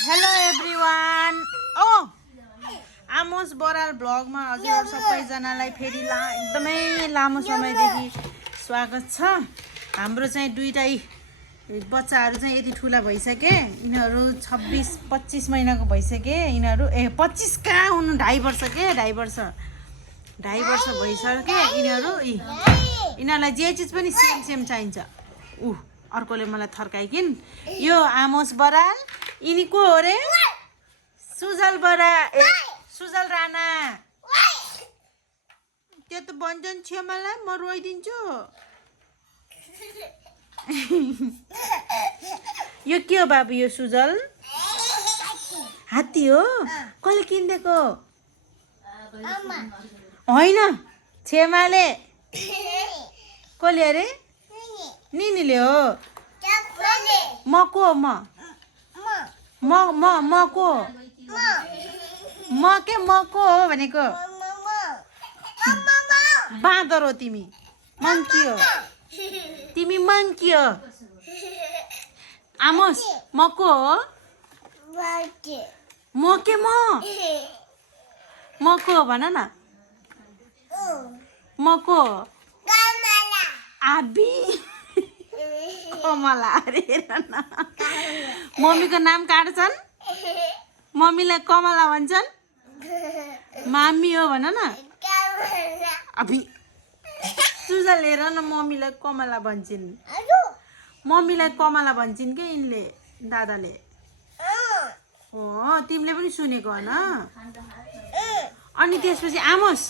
Hello everyone. Amos Baral ब्लगमा हजुर सबैजनालाई फेरि एकदमै लामो समयदेखि स्वागत छ। हाम्रो चाहिँ दुईटै बच्चाहरू चाहिँ यति ठुला भइसके। यिनीहरू 26-25 महिनाको भइसके। यिनीहरू 25 कहाँ हुनु, 2.5 वर्ष के 2.5 वर्ष भइसके। यिनीहरूलाई जे चिज पनि सेम चाहिन्छ। अर्कोले मलाई थर्काइकिन। यो आमोस बराल, यिनी को हो रे? सुजल सुजल राणा। त्यो त भन्छन् छेमालाई म रोइदिन्छु। यो के हो बाबु? यो सुजल हात्ती हो। कसले किनिदिएको? होइन, छेमाले। कसले अरे? निनीले हो। म को? म को? म को हो भनेको? बाँदर हो तिमी, मङ्की हो तिमी, मङ्की हो। आमोस म को हो? म को हो भन न। म को हो? आबी कमला अरे न। मम्मीको नाम काट्छन्, मम्मीलाई कमला भन्छन्। मामी हो भन न। अभी सुजल हेर न, मम्मीलाई कमला भन्छन्। मम्मीलाई कमला भन्छन् के यिनले, दादाले। तिमीले पनि सुनेको होइन? अनि त्यसपछि आमोस,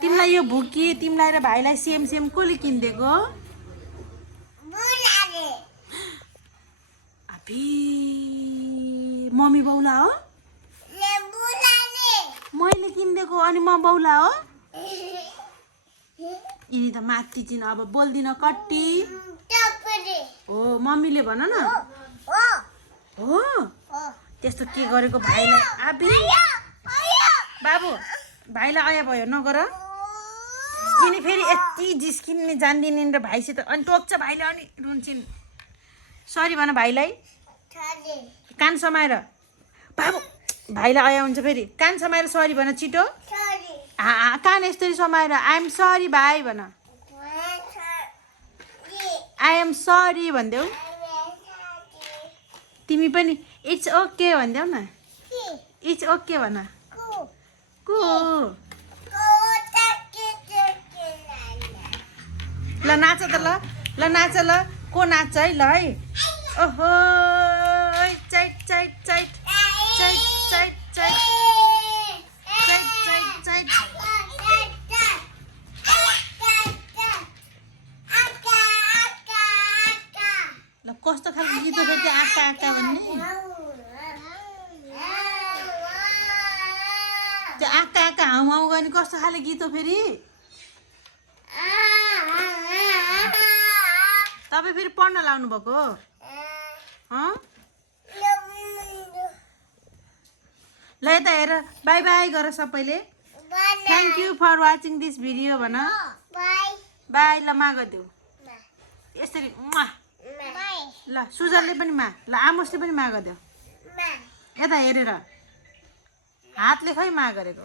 तिमीलाई यो भुकी, तिमीलाई र भाइलाई सेम कसले किनिदिएको? अभी मम्मी बाउला हो? मैले किनिदिएको अनि म बाउला हो? यिनी त माथि चिन। अब बोल्दिन कट्टी हो। मम्मीले भन न। हो त्यस्तो के गरेको भाइलाई? अभी बाबु भाइलाई आया भयो नगर। यिनी फेरि यति जिस्किने जान्दिनन् र भाइसित अनि टोक्छ भाइले अनि रुन्छन्। सरी भन भाइलाई। कान समाएर बाबु भाइलाई आया हुन्छ फेरि। कान समाएर सरी भन छिटो। कान यस्तरी समाएर आई एम सरी भाइ भन। आई एम सरी भनिदेऊ। तिमी पनि इट्स ओके भनिदेऊ न। इट्स ओके भन। को ल नाच त ल नाच ल। को नाच्छ है ल है। ओहो चाइट चाइट चाइट चाइट चाइट चाइट चाइट चाइट चाइट। ल कस्तो खालको गीत हो फेरि आका आका भन्ने? त्यो आका आका हाउ हाउ गर्ने कस्तो खाले गीत हो फेरि? तपाईँ फेरि पढ्न लाउनु भएको हो? ल यता हेर, बाई बाई गर सबैले। Thank you for watching this video भन। बाई ल माग देऊ यसरी। ल सुजलले पनि मा। ल आमोसले पनि माग देऊ। यता हेरेर हातले खै मा गरेको।